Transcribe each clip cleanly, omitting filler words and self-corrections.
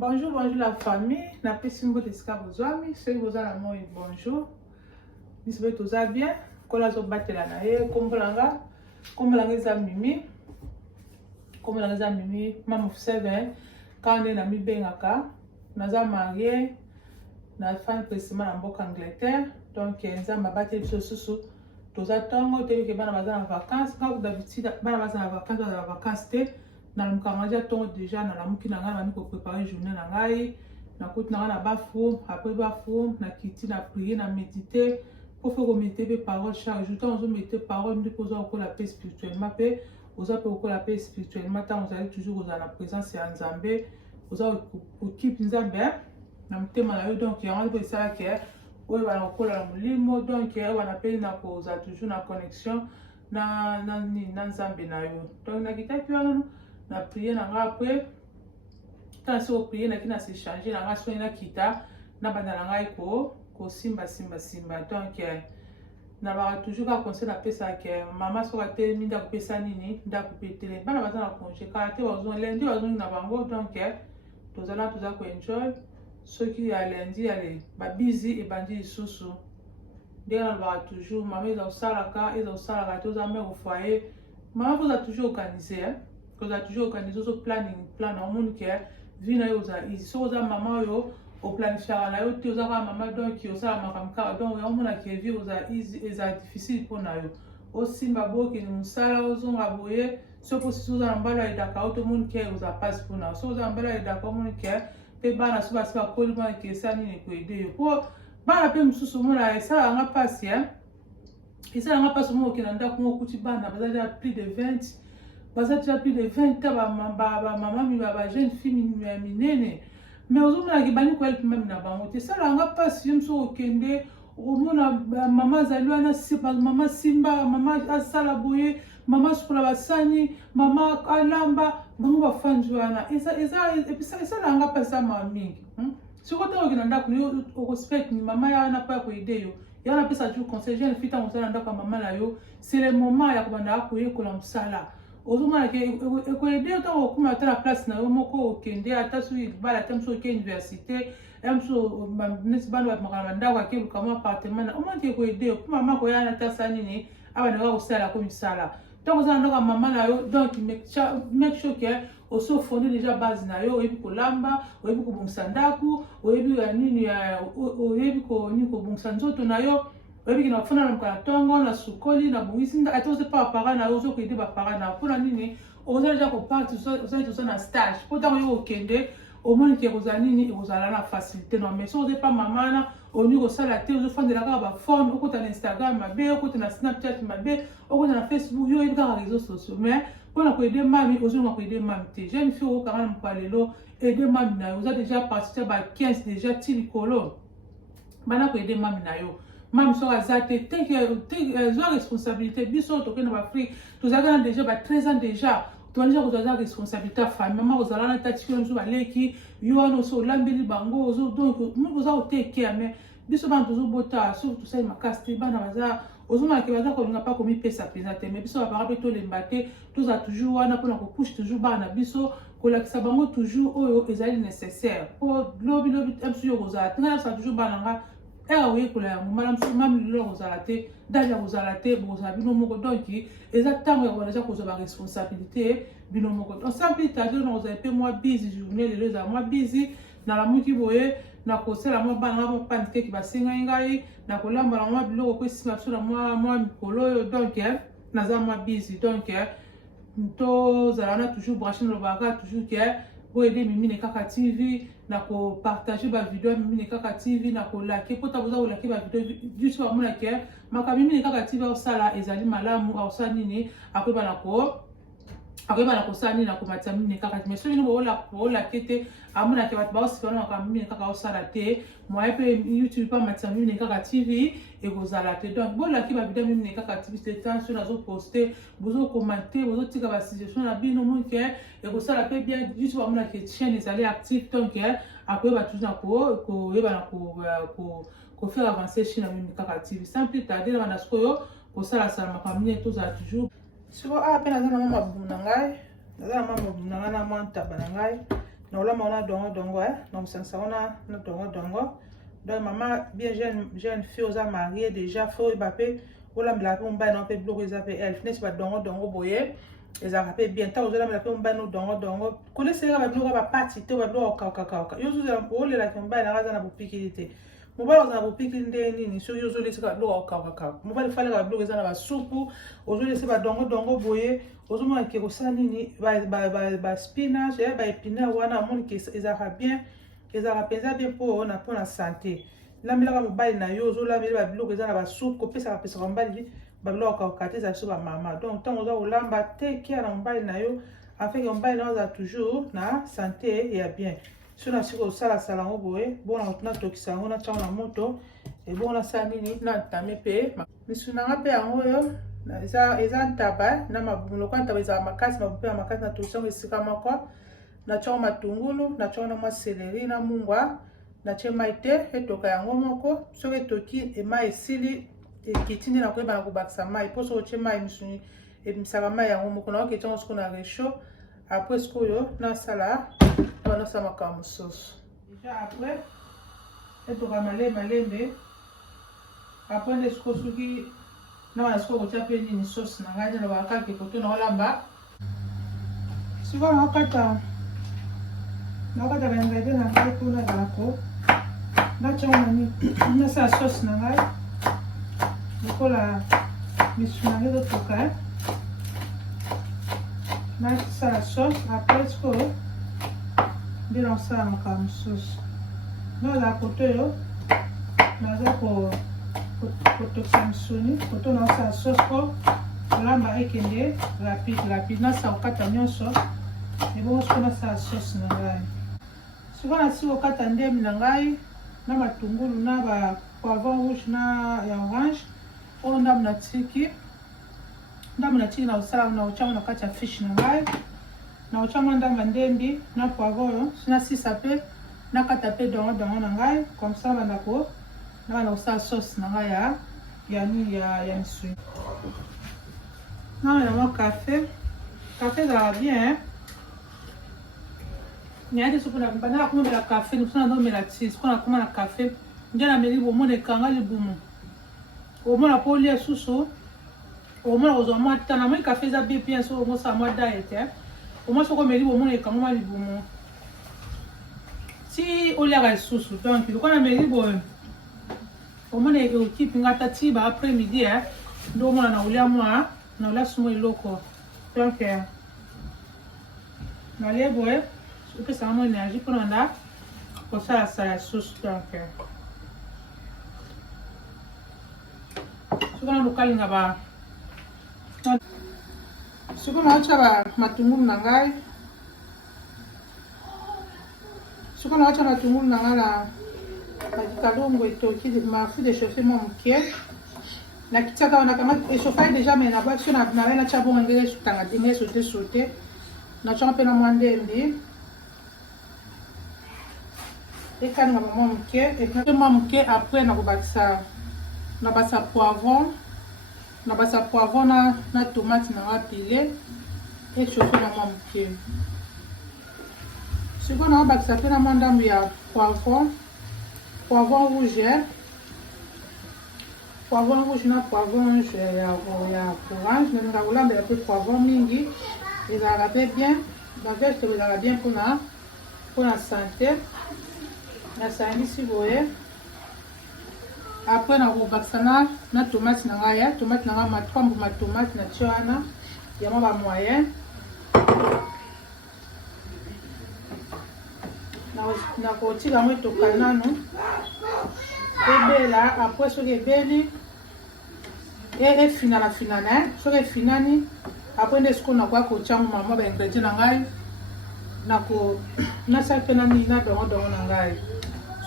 Bonjour, bonjour la famille. Na pesi mbo tesika bozwami. Soki boza na moi bonjour. Biso toza bien. Kola zo batela na ye. Kombolanga eza Mimi. Kombolanga eza Mimi. Mama of 7. Kande na mibengaka. Naza marié. Na fan précisément na mboka Angleterre. Donc nzamba batela biso susu. Toza tongo te ke bana baza na vacances. Quand d'habitude bana baza na vacances te. Na mukamaja tongo déjà na lamuki na nga na ko préparer journée na ngai na kuti na na bafu après bafu na kiti na prier na méditer pour faire méditer des paroles chaque jour tant on mettre paroles de poser encore la paix spirituellement paix aux autres encore la paix spirituellement tant vous allez toujours dans la présence ya Nzambe aux autres équipe Nzambe na mtema na yo donc ya on peut ça que oyo ba kola na mulimo donc on appelle na poser toujours na connexion na Nzambe na yo donc na kitaki wana na prier na nga après tant so prier na kina se changer na nga so na kita na banda na ngai ko simba donc na ba toujours ka conseil na pesa que mama so ka te minda ko pesa nini nda ko petele bana baza na congé ka te bazo lundi bazo na bango donc tozala ko enjoy ce qui a lundi aller ba busy et bandi susu dès ba toujours mama eza salaka toza mère au foyer mama vous a toujours organisé vous a toujours organisé ce plan au monde qui est vina yo za easy so za maman yo au planifier na yo te za maman donc yo ça makamka donc yo mona qui vit aux easy et za difficile pour na yo au simba bo ki musala ozonga boye so pour si za mbala ida ka auto monde qui aux a passe pour na so za mbala ida ka monde qui pe bana so ba ko liba ki ça ni ko aider yo pour bana pe mususu mona ça nga passe et ça nga passe mo ki na ndako mo kuti bana baza plus de 20 parce que tu as plus de 20 ans maman mi ba jeune fille minene mais ozomona ki bani ko help même na bango te ça la nga passe yum so okende omona maman zalwana sipa maman simba maman asala boye maman sukula basani maman alamba bango ba fanjwana et ça la nga passe ma mingi si ko ta okina ndako yo respect ni maman ya na pa ko aider yo ya na pesa tu conseil jeune fille ta mosala ndako maman la yo c'est le moment ya ko banda ko yekola mosala ozomana ke ekoyede otango okuma ata na place na yo moko okende ata soki bala ata mosu oke université mosu neti bana bamakala bandako akeluka mwa appartement na omonaki ekoyede okuma mama koyana ata sa nini abandaka kosala ko misala ntango oza na ndako ya mama na yo donc make sure ke osi ofondi déjà base na yo oyebi kolamba oyebi kobongisa ndako oyebi nini oyebi kobongisa nzoto na yo oyebi kina fona na mokala tongo na sukoli na bongisi ata oze pa bapara na yo ozo koyede bapara na mpona nini oza deja koparte oza na stage mpo ntango yo okende omoni ke ekozala nini ekozala na facilité no mais so oze pa mama na olingi kosala te ozofandela kaka bafone okota na Instagram mabe okota na Snapchat mabe okota na Facebook yo oyebi kaka réseaux sociaux mais mpona koyede mami ozonga koyede mami te jeune fille okokanga na mokala lelo ede mami na yo oza deja parti ba 15 deja ti likolo bana koyede mami na yo mami so azate zwa responsabilité biso tokende ba Afrique tozalaka na déjà ba 13 ans déjà toanja kozala responsabilité ya famille mama kozala na tati kilo mosu baleki yo wana oso olambeli bango donc oza kotekea mais biso bana tozobota soki tosali makasi te bana baza ozomonake baza kolinga mpa komipesa mpenza te mais biso bapara mpe tolemba te toza toujours wana mpona kopushe toujours bana na biso kolakisa bango toujours oyo ezali nécessaire po lobi mosu yo kozala te ngai nasala toujours bana nga oyekola yango mala mosusu mami lelo kozala te dali ya kozala te bozala bino moko donc eza ntango ya kodeja kozwa baresponsabilité bino moko donc sample tade na kozala mpe mwa busy journée lelo ezala mwa busy na lamuki boye na kosala mwa bana nga mwa pancake basengai ngai na kolambala mwa biloko po esinga biso na mwa mikolo oyo donc naza mwa busy donc tozala wana toujours branché na lobaka toujours ke boyede Mimi ne kaka TV na ko partager ba vidéo Mimi ne kaka TV na ko like pota boza ko like ba vidéo juste ba mona ke maka Mimi ne kaka TV osala ezali malamu osala nini akoba na ko sala nini na ko matia Mimi ne kaka mais soki no bola kete amona ke bat ba osala na ka Mimi ne kaka osala te moi pe YouTube pa matia Mimi ne kaka TV et vous allez te donc bola ki ba vidéo Mimi ne kaka TV c'est temps sur nazo poster bozo commenter bozo tika ba situation na bino mon ke et vous ça la fait bien juste pour moi que chaîne est allée active donc après va toujours ko yeba na ko faire avancer chaîne Mimi kaka TV simple tade na nasko yo ko sala sala ma famille tous a toujours sur a peine na mama bunangai na mama bunanga na manta banangai na olamba on a dongo donc ça on a dongo donc maman bien jeune fille aux mariée déjà faut bapé olamba la on ba non pe bloquer ça pe elle n'est pas dongo boye les arabes bien tant aux olamba la pe on ba no dongo connaissez la bloquer ba parti te ba bloquer kaka yo zo la ole la komba na raza na bopikilité mobali ozala bopiki nde nini soki ozolesi biloko okawaka mobali falaka biloko eza na basupu ozolesi badongo boye ozomona ke kosala nini baspinach baépinare wana amoni ke ezalaka bien ezalaka mpenza bien mpona santé lambelaka mobali na yo ozolambeli babiloko eza na basupu kopesaka mobali babiloko okawaka te ezala so bamama donc ntango oza kolamba te kia na mobali na yo afeke mobali na yo ozala toujours na santé ya bien so na siko sala ngo boye bona kotuna tokisa ngo na tsango na moto e bona sa nini na tame pe misunanga pe yango yo eza ntaba na mabulo kwa ntaba eza makasi mabupe ya makasi na tokisa ngo esika moko na tsango matungulu na tsango na mwa céleri na mungwa na tche maite etoka yango moko soki etoki ema esili ekiti nde na koyeba na kobakisa mai po soki otye mai misuni ebimisaka mai yango moko na oketi yango siko na réchaud après sikoyo nasala ça m'a comme sauce. Déjà après, et tu vas malembe. Après les scosuki, na wana siko kotia pe ni sauce na ngani na waka ke koto na olamba. Siko na kata ngade na ngai kuna dalako. Na chama ni na sa sauce na ngai. Nikola misuna ngedo toka. Na sa sauce après siko de lancer un comme sauce. Dans la côté yo, naza ko toxamsoni, koto na sa sauce ko lamba ekende rapide na sa okata nyonso. Et bon so na sa sauce na ngai. Souvent na si okata ndemi na ngai na matungulu na ba poivron rouge na ya orange. O ndam na tiki na osala na ochanga na kati ya fish na ngai. Na ochama ndamba ndembi na poivron na sisa pe na kata pe dongo na ngai comme ça bandako na bana osala sauce na ngai ya misui na ya café za bien ni ade soko na bana kumela café ni sona no mela tis kona kuma na café ndana meli bo mone kanga libumu o mona polia susu o mona ozoma tana moi café za bien so mo sa moi diet au moins soko meli bo mone kanga libumu si oliaka lisusu donc lokola meli boye omona ekipe ngata ti ba après midi ndo omona na olia mwa na olia sumo eloko donc na lie boye opesaka mo énergie mpona nda kosalasala susu donc soki na lokalinga ba soki naotya ba matungulu na ngai soki naotya matungulu na ngai na kalongo etoki mafu de chauffer mo moke nakitiaka wana kama echauffai déjà mais na baki so na bai natya bongo ngeli esutanga te ngai saute natyanga mpe na mwa ndembi ekalinga mwa moke epe mwa moke après nakobakisa nabasa poivron na tomate na wapile echauffe na mwa moke sikoyo nakobakisa mpe na mwa ndambu ya poivron rouge na poivron ya orange nalinga kolambela mpe poivron mingi ezalaka mpe bien bavegetable ezalaka bien mpona santé nasangisi boye après nakobakisa na tomate na ngai matwambu matomate na tie wana yango bamoyen nakotika yango etoka nano ebela après soki ebeli efinana soki efinani après nde sikoyo nakoya kotyango mama baingrédient na ngai nasala mpe na dongo na ngai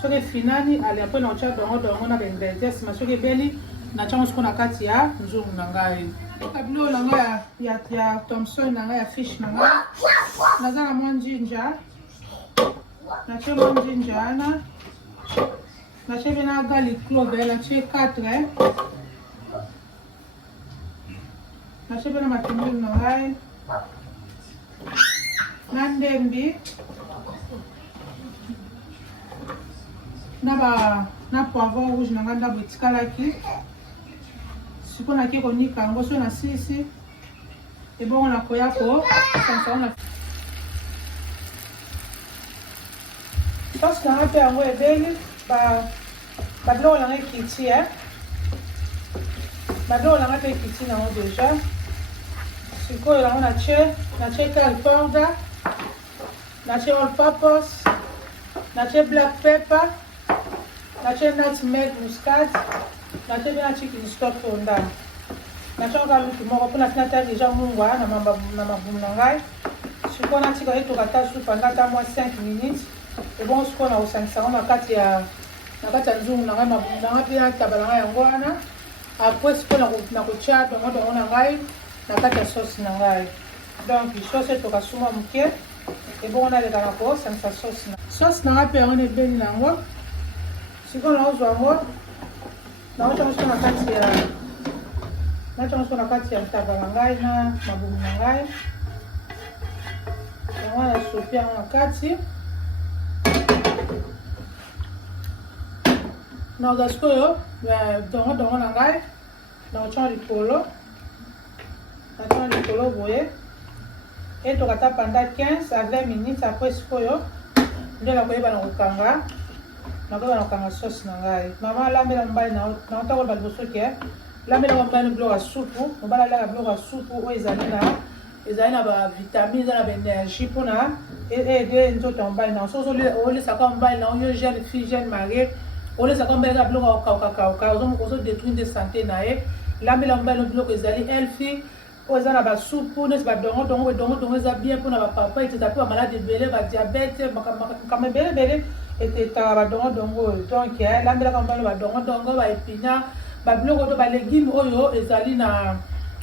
soki efinani ale après nakotya dongo na baingrédient nsima soki ebeli natyango sikoyo na kati ya nzungu na ngai biloko na ngai ya thomson na ngai ya fish na ngai naza na mwa njinja natie mwa njinja wana natie mpe na garlic clove natie 4 natie mpe na matungulu na ngai na ndembi na poivron rouge na nga ndambo etikalaki sikoyo nake konika yango so na sisi ebongo nakoya kosanisa yango na sosi nanga mpe yango ebeli babiloko nanga ekiti babiloko nanga mpe ekiti nango deja sikoyo yango natie curry powder natie all purpose natie black pepper natie nutmeg muscade natie mpe na chicken stock oyo ndambo natie kaka lutu moko mpona tina tia deja mungwa na mabumu na ngai sikoyo natika etoka ta su pendant ata mwa 5 minutes ebongo sikoyo na kosangisa yango na kati ya nzungu na ngai mabumu na ngai mpe nataba na ngai yango wana apres sikoyo na kotia dongo na ngai na kati ya sauce na ngai donc sauce etoka suma moke ebongo naleka na kosangisa sauce na ngai mpe yango nebeli na yango sikoyo naozwa yango naotiango so na kati ya ntaba na ngai na mabumu na ngai yango nasopi yango na kati naoza sikoyo dongo na ngai naotiango likolo boye etoka ta pendant 15 à 20 minutes après sikoyo nde nakoyeba na kokanga sauce na ngai mama alambela mobali naotako liboso ke lambela mobali biloko ya supu mobali alaka biloko ya supu oyo ezali na bavitamine eza na baénergie mpona ede nzoto ya mobali nao soki olesaka mobali nao yo jeune fille jeune marie olesaka mobali eza biloko ya kokauka ozodétruire nde santé na ye lambela mobali no biloko ezali healthy oyo eza na basupu neti badongo eza bien mpona bapapa eteta mpe bamalade ebele badiabete makambo ebelebele etetaka badongo oyo donc lambelaka mobali badongo baépina babiloko to balégume oyo ezali na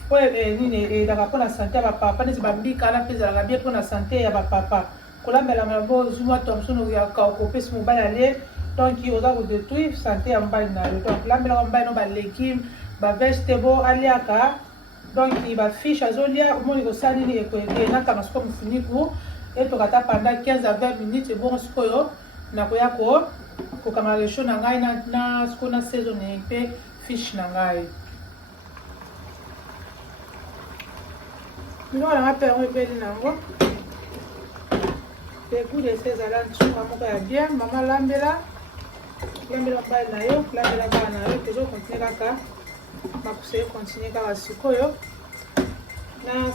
oyo nini ezalaka mpona santé ya bapapa neti bambikala mpe ezalaka bien mpona santé ya bapapa kolambela yango ozwi thomson oyaka okopesi mobali alie donc oza kodétruire santé ya mobali na yo donc lambelaka mobali no balégume bavegetable aliaka donc bafiche azolia omoni kosala nini enakanga sikoyo mofuniku etoka ta pendant 15 à 20 minutes ebongo sikoyo nakoya kokanga resho na ngai na sikoyo na saisonne mpe fiche na ngai biloko nanga mpe yango ebeli nango egout dese ezala ntunga moko ya bien mama lambela mobali na yo lambela bana na yo tozokontinue kaka makuse continue kaka sikoyo na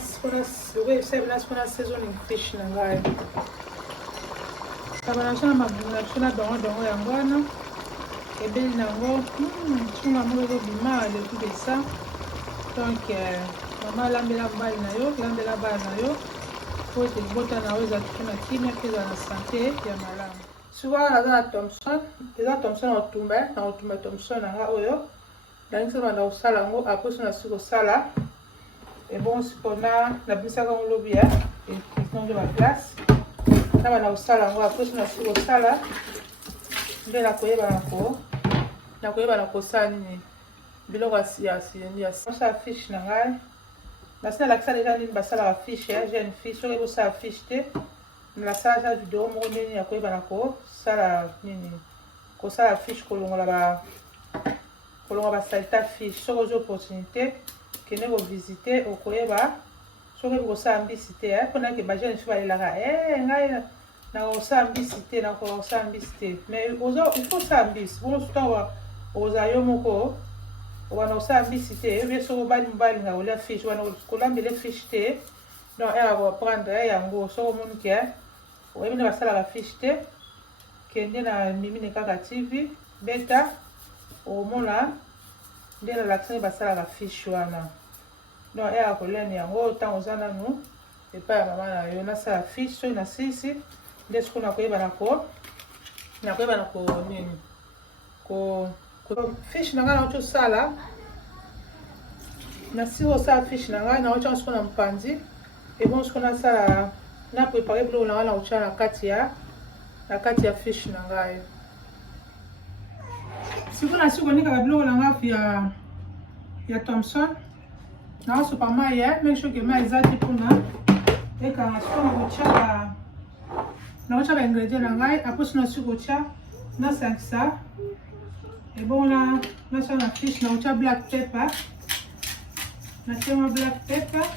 saison fiche na ngai kabanaso na mabumu na biso na dongo yango wana ebeli nango ntunga moko ezobima depuis de ça donc mama lambela mobali na yo lambela bana na yo po ete libota na yo eza tutu na kimia mpe eza na sante ya malamu sikoyo naza na thomson eza thomson na kotumba thomson na nga oyo ndangisa banda kosala yango apres so nasi kosala ebongo sikoyo nabisaka yango lobi ya ekitonge baplace na banda kosala yango apres so nasi kosala nde nakoyeba na kosala nini biloko ya fiche na ngai nasi nalakisa deja nini basalaka fiche ya jeune fille soki ebosala fiche te nalasala ta video moko nde nini nakoyeba na kosala nini kosala fiche kolongola basalita fiche soki ozwi opportunité kende kovisite okoyeba soki ebi kosala mbisi te mpona ke bajeune fille balelaka ngai nakosala mbisi te mais il faut osala mbisi bongo sotango okozala yo moko wana kosala mbisi te ebie soki obali mobali nga kolia fiche wana kolambele fiche te donc eka koprendre yango soki omoni ke oyebi nde basalaka fiche te kende na mimine kaka tv beta omona nde nalakisani basalaka fiche wana donc eka kolene yango ntango oza nanu epai ya mama na yo nasala fiche soki na sisi nde sikoyo nakoyeba na konini fiche na ngai nauti osala nasi osala fiche na ngai nauti yango sikoyo na mopanzi ebongo sikoyo nasala na prépare biloko na ngai nautia na kati ya fiche na ngai sikoyo nasi konikaka biloko na ngai ya thomson naosopa mai make sure ke mai eza te mpona ekanga sikoyo nakotia baingrédient na ngai apres nasi kotia nasangisa. Et bon là, sur la fiche, on a black pepper. On a black pepper.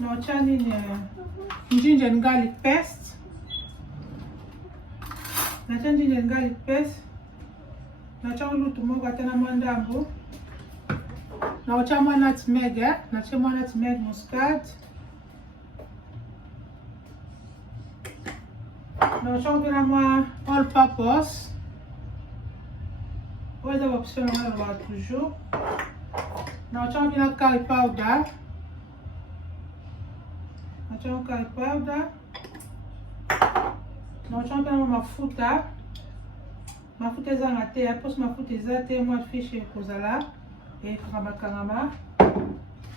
On a ginger and garlic paste. On a ginger and garlic paste. On a nutmeg. On a nutmeg. On a nutmeg muscade. On a all purpose. On va option toujours. On a curry powder. On a curry powder. On a mafuta. Mafuta zangate. Après mafuta zate moi fish et kozala et kama.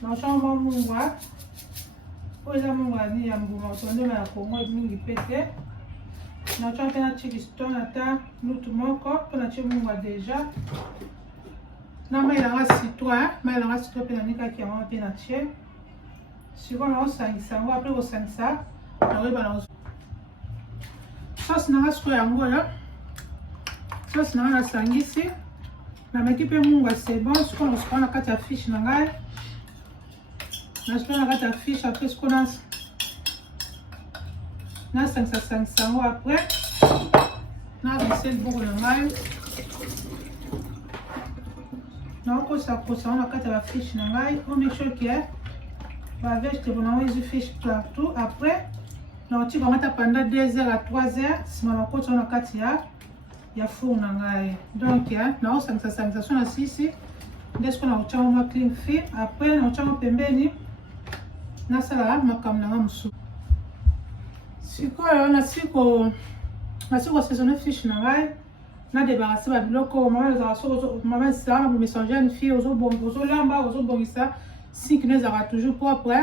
On a mungwa. On a mungwa ni ya mbuma. On a kongo mingi pete. On a chili stone ata nutu moko pour na chimungwa déjà. Na mailanga citron pe na nika ki yango pe na tie. Siko na osangisa ngo après osangisa na weba na sauce na siko yango ya. Sauce na sangisi. Na meki pe mungwa c'est bon, siko na siko na kati ya fish na ngai. Na siko na kati ya fish après siko na sangisa ngo après. Na vaisselle beaucoup de mal. Na kosa na kati ya fish na ngai. On make sure que va vegetable na les fish partout. Après, na tu vas mettre pendant 2 heures à 3 heures. Si ma kota na kati ya four na ngai. Donc na sangisa na sisi. Ndesko na ucha ma clean fit. Après na ucha pembeni. Na sala makam na musu. Sikoyo na siko saisonner fish na ngai na débarrasser ba biloko maman ça na messenger une fille ozo lamba ozo bongisa si que nous avons toujours propre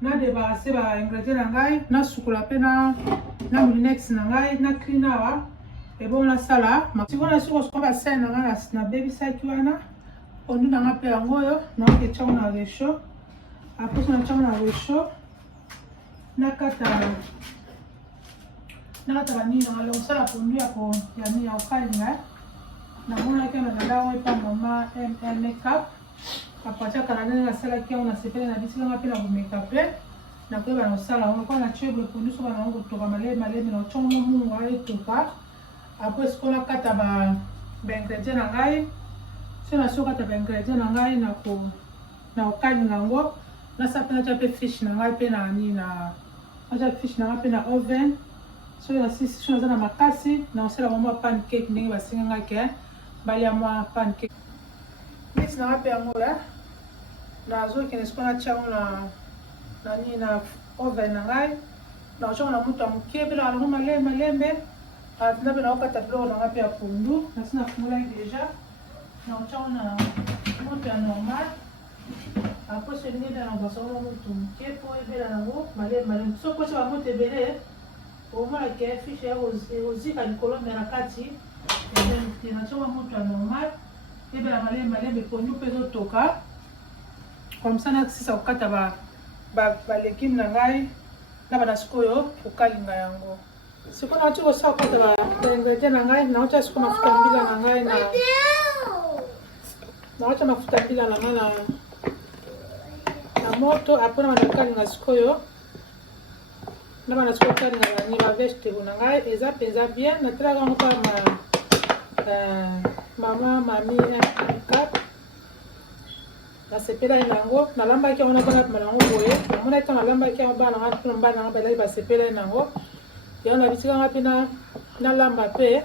na débarrasser ba ingrédients na ngai na sukola pe na moulinex na ngai na cleaner et bon la sala siko na siko ko ba sel na ngai na baby saki wana ondu na nga pe yango yo na ke chao na resho après na chao na resho na kata bani na lo sala pondu ya ko ya ni ya ukalinga na mona ke na dawa pa mama makeup apacha kana na sala ke una sepele na bisika ngapi na makeup na ko ba no sala on ko na chebe pondu so ba na ngo to kamale na chongo mungu ai toka après ce qu'on a kata ba ingrédients na ngai si na so kata ba ingrédients na ngai na ko na ukalinga ngo na sapena cha pe fish na ngai pe na ni na aja fish na ngai pe na oven. So la sisi shona zana makasi na osela mwa pancake ndenge basinga ngake bali ya mwa pancake mix na rape yango ya na zo kene skona chango na ni na oven na ngai na ochongo na mutu amukie bila alongo malembe atina bena okata bilo na rape ya pundu na sina fumula deja na ochongo na mutu ya normal après c'est venu dans la façon mutu mukie po ebela nango malembe so ko cha mutu ebele au moins que fiche aussi à l'école mais la kati et na choma moto normal et bien la malé pour nous peut toka comme ça na sisa ukata ba légumes na ngai na bana sikoyo ukalinga yango siko na tuko sa ukata ba ingrédients na ngai na ucha siko mafuta mbila na ngai na ucha mafuta mbila na ngai na moto après na ukalinga sikoyo na bana siko kalinga ni ba vegetable na ngai eza penza bien na tela ko mama mami makeup na sepela nango na lamba ki ona bana manango boye na mona ta lamba ki ona bana ngati no bana ngaba ba sepela nango ya na bisika ngapi na lamba pe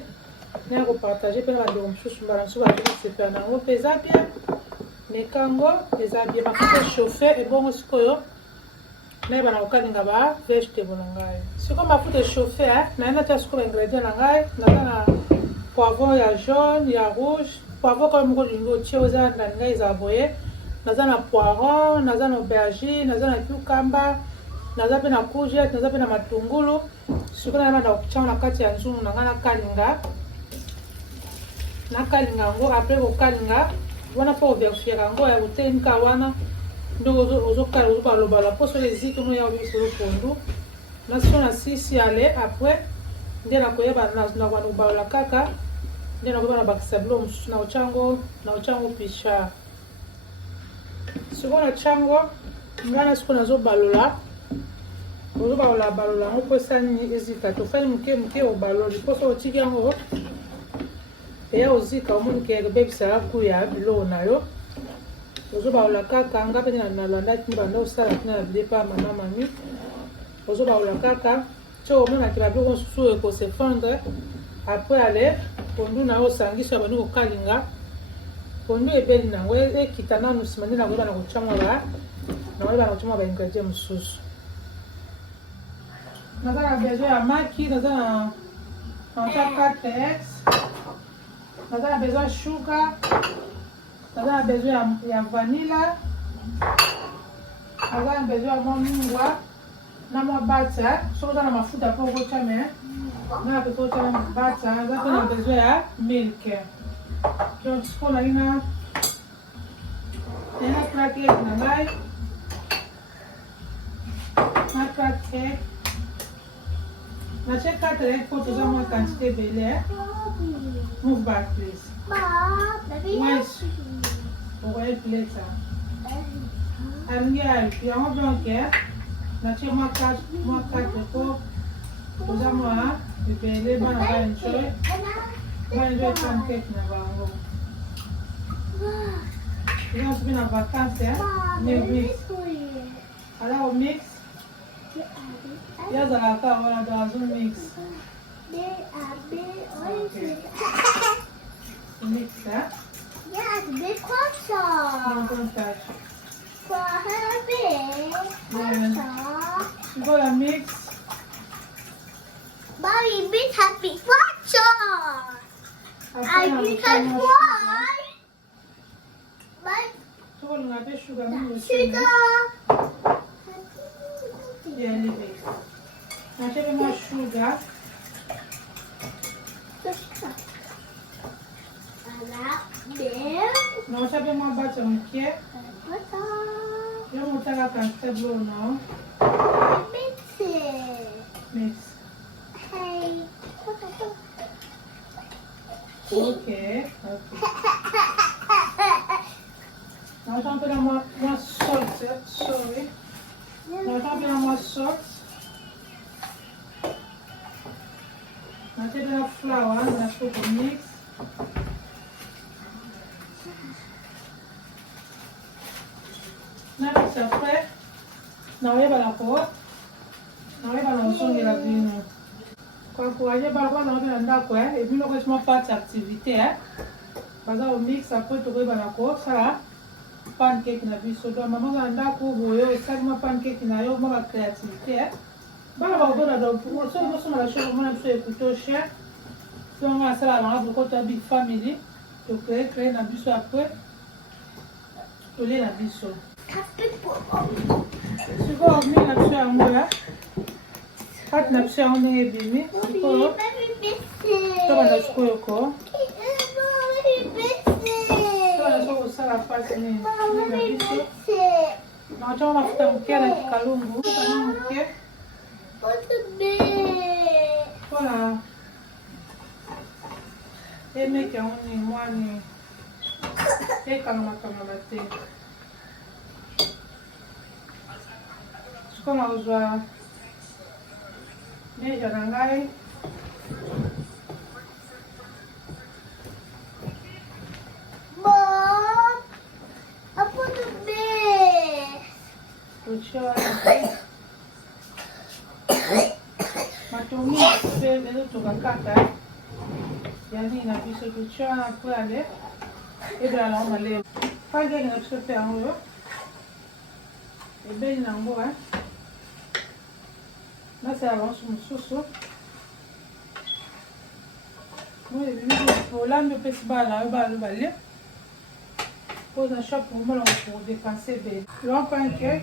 na ko partager pe na ndo msusu mbala so ba sepela nango penza bien ne kango eza bien ba ko chauffer et bon sikoyo na bana ukalinga ba vegetable na ngai siko mafuta chauffer na ina ta siko ingrédients na ngai na poivron ya jaune ya rouge poivron comme ko lingo tioza na ngai za boye naza na poiron naza na aubergine naza na cucumber naza pe na courgette naza pe na matungulu siko na kuchanga na kati ya nzungu na ngana kalinga ngo après ko kalinga wana po vérifier ngo ya utenka wana ndo ozokala ozokaloba la poso eziki no ya biso pondu na sona sisi ale après nde nakoyeba na balola kaka nde nakoyeba na bakisa bilo mosusu na ochango picha sikoyo na chango ngana sikoyo nazobalola balola yango mpo esani ezika tofali moke obaloli mposo otiki yango eya ozika omoni ke ebebisaka kuya biloko na yo ozobalola kaka nga mpe nalandaki banda osala tina na bilepa mama mami ozobalola kaka so omonaki babiko mosusu ekose fendre apres ale pondu na yo osangisi ya bandi kokalinga pondu ebeli nango ekita nanu nsima nde nakoyeba na kochamwa baingredient mosusu naza na besoin ya maki naza na 4x naza na besoin sugar naza na besoin ya vanilla naza na besoin ya mwa mungwa na mwa bata soki oza na mafuta mpo okotya me nga pesa otya na bata naza mpe na besoin ya milk donc sikoyo nalina crack egg na ngai na crack egg natie 4 egg mpo toza mwa quantité ebele move back please wesh okoye plate alingi alipi yango donc natie mwa 4 mpo toza mwa ebele bana baenjoy pancake na bango eza soki na vacance mix ala omix yazalaka wana do azomix mix sikoyo mix Mommy, big happy watcher. I think I won. But sugar. Yeah, leave it. Now take more sugar. Now take more butter, okay? You want to take a table now? Mix it. Mix. Hey. Okay. Now I'm putting more salt. Sorry. Now I'm putting more salt. Now take the flour and let's put the mix. Now it's a fresh. Now we have a pot. Now we have a song in the vino. Kwa kuwaje balikuwa na ndako ebino ko tuma part activité baza o mix après to koyeba na ko sala pancake na biso do mama na ndako boyo esali ma pancake na yo ma créativité bala ba bona do so la chose mona biso ekutoshe so nga sala na ba ko ta big family to créer na biso après to le na biso siko mi na biso yango ya Pat na biso yango ndenge ebimi sikoyo tobanda sikoyo ko tobanda sikoyo kosala pasi nini na biso naotyango mafuta moke na kikalungu moke mpona emeki yango nini mwani ekangamakangama te sikoyo nakozwa Deja na ngai Mom, I put the bed. kuchora matomi pe lelo tokakaka yani na biso kuchora pale ebala na male page na biso pe yango ebeli nango nasala banso mosusu moyo ebimi olambi opesi bana oyo baloba le mpo na shop omona pour dépenser ebele loin pancake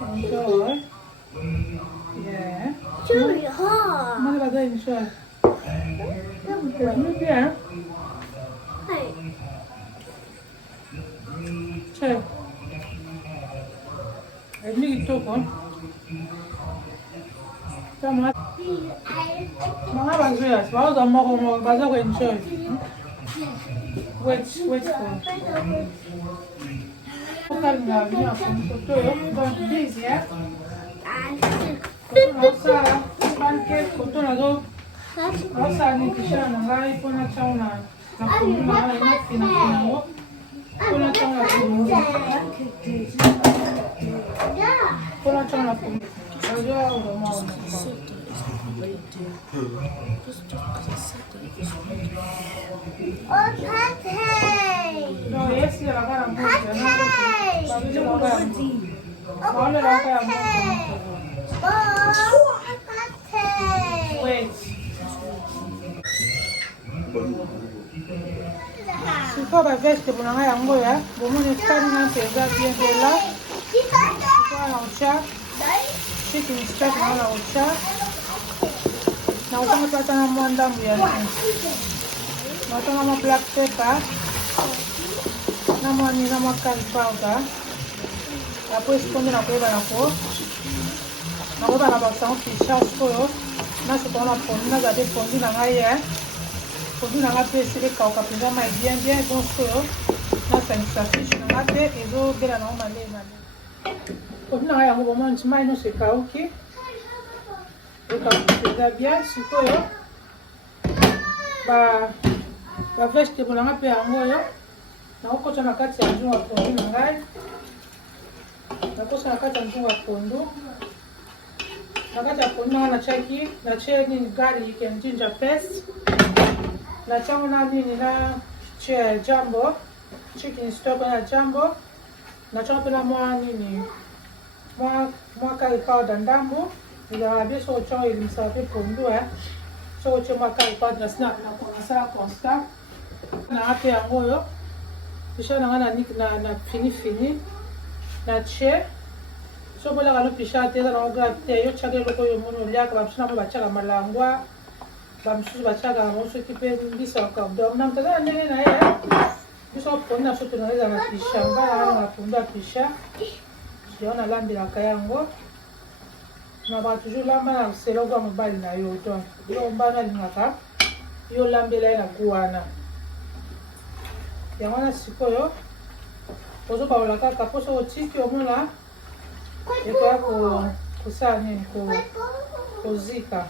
encore yeah Really hard. Mana baza émission oui bien Hey. chef ebimi kitoko Mama bazoya, baza moko baza ko enjoy. Wait for. Okalina vient à son photo, donc please, yeah. Kosa, banke, koto nazo. Kosa ni kisha na ngai pona chauna. Na kumuna na ina fina mo. Pona chauna kumuna. Pona chauna kumuna. Bazoya o mama. Oh, Pate! No, yes, la cara mucho. Oh, Pate! Wait. Siko ba vegetable na ngai yango ya. Bomoni skani na peza bien de là. Siko na ucha. Chicken steak na ucha. Na utanga pata na mwanda mbuya. Na utanga ma black pepper. Na mwani na curry powder. Après sikonde na koyeba na ko. Na koyeba na basango pisha sikoyo. Na sikoyo na pondu na zabe pondu na ngai ya. Pondu na ngai pe esili kauka mpenza mai bien bon sikoyo. Na sangisa fish na ngai pe ezobela na ngo malei. Pondu na ngai yango bomoni mai nyonso ekauki. Eza bien sikoyo. Ba vegetable na ngai pe yango oyo. Nakokota na kati ya nzungu ya pondu na ngai. Nakosa na kati ya nzungu ya pondu. Na kati ya pondu na ngai natie nini garlic and ginger paste. Natiango na nini na jumbo, chicken stock na jumbo. Natiango pe na mwa nini mwa curry powder ndambu. Ezalaka bien soki otiango elimisaka pe pondu soki otie mwa curry powder nasala constant. Na ngai pe yango oyo. Pisha na ngai na fini na tie so bolaka no pisha te na oga te yo chaka eloko oyo moni oliaka bamosusu na mo batiaka malangwa bamosusu batiaka yango soki mpe mbisa donc na mtaza na ndenge na ye biso pondu na soto na eza na pisha mbala wana na pondu ya pisha yango nalambelaka yango na baka toujours lamba na seloko ya mobali na yo donc yo mbana alingaka yo lambela ye na gu wana yango wana sikoyo ozobaola kaka mpo soki otiki omona ekoya kosala nini kozika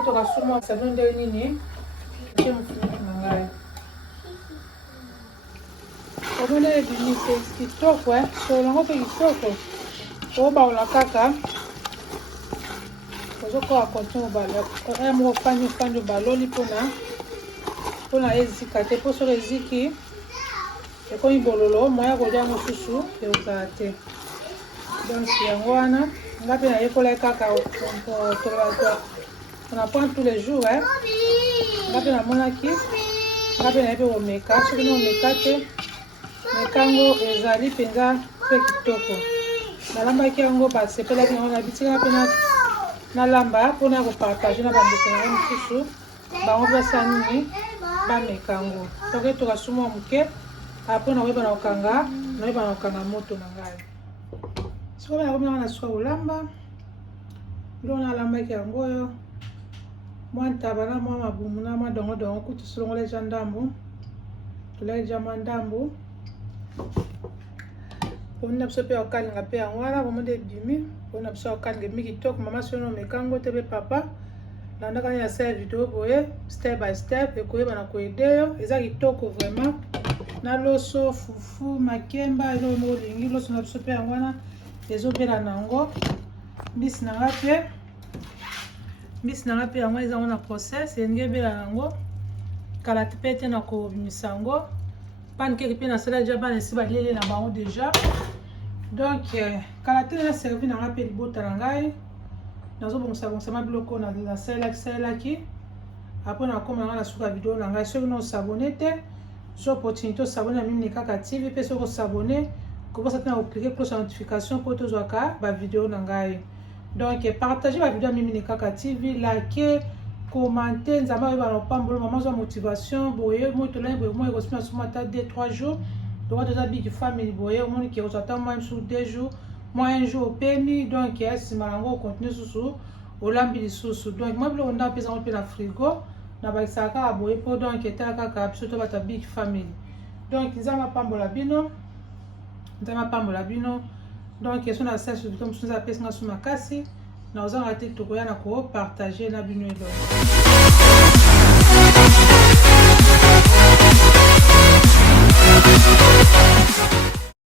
etoka suma sabino ndenge nini tie mofunuku na ngai omona ebimi kitoko solongo mpe kitoko ozobaola kaka ozokoka continue obala moko fandi obaloli mpona ezika te mpo soki eziki ekomi bololo moya kolia mosusu ekozala te donc yango wana nga mpe nayekolai kaka on apprend tous les jours nga mpe namonaki nga mpe nayebi komeka soki naomeka te mekango ezali mpenza mpe kitoko nalambaki yango basepelaki yango nabitika mpe nalamba mpona kopartage na bandeko na yango mosusu bango mpe basala nini bamekango donc etoka sumwa moke apres nakoyeba na kokanga moto na ngai sikoyo nakomi nanga na suka kolamba biloko nalambaki yango oyo mwa ntaba na mwa mabumu na mwa dongodongo kutu solongola eja ndambu tolaki eja mwa ndambu pomoni na biso mpe okalinga mpe yango wana pomoni ebimi pomoni na biso okalinga ebimi kitoko mama soki omekango te mpe papa nandaka nini asala video boye step by step ekoyeba na koede yo eza kitoko vraiment na loso fufu makemba eloko moko olingi loso na biso mpe yango wana ezobela nango mbisi na nga mpe yango ezango na process elingi ebela nango kala mpe te na kobimisa yango pancake mpe nasala deja bana esi balieli na bango deja donc kala te na servi na nga mpe libota na ngai nazobongisa biloko nasalelaki apres nakoma nanga na suka video na ngai soki nosabone te so opportunité osabone na Mimi Kaka TV mpe soki osabone kobosa te na koklike cloche ya notification mpo tozwaka bavideo na ngai donc partage bavideo ya Mimi Kaka TV like commente nzambe oyeba na opambolo mama zwa motivation boye moi tolani boye moi ekosima suma ata 2-3 jours donc toza big family boye omoni ke kozwa ata moi sur 2 jours moi un jour opemi donc nsima nango ocontinue susu olambi lisusu. Donc moi biloko nda pesa mpe na frigo na bakisaka aboye po donc etala kaka biso to bata big family. Donc nzambe apambola bino. Donc so na sala surtout musu za pesa ngasu makasi na ozanga te tokoya na ko partager na bino eloko.